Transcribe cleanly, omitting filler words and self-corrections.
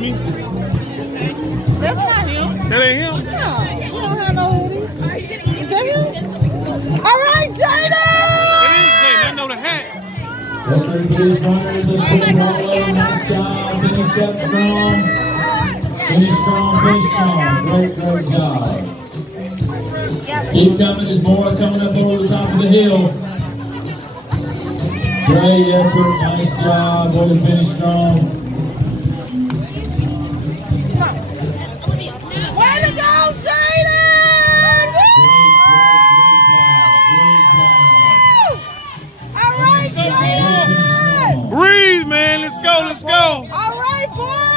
on me. That's not him. That ain't him. No, he don't have no hoodie. Is that him? All right, Jaiden! It is Jaiden. I know the hat. Let's bring these runners. Let's put them all over. Nice job. Finish up strong. Finish strong. Finish strong. Great job. Keep coming. There's more coming up over the top of the hill. Great effort. Nice job. Way to finish strong. Way to go, Jaiden! All right, Jaiden! Breathe, man. Let's go. Let's go. All right, boy!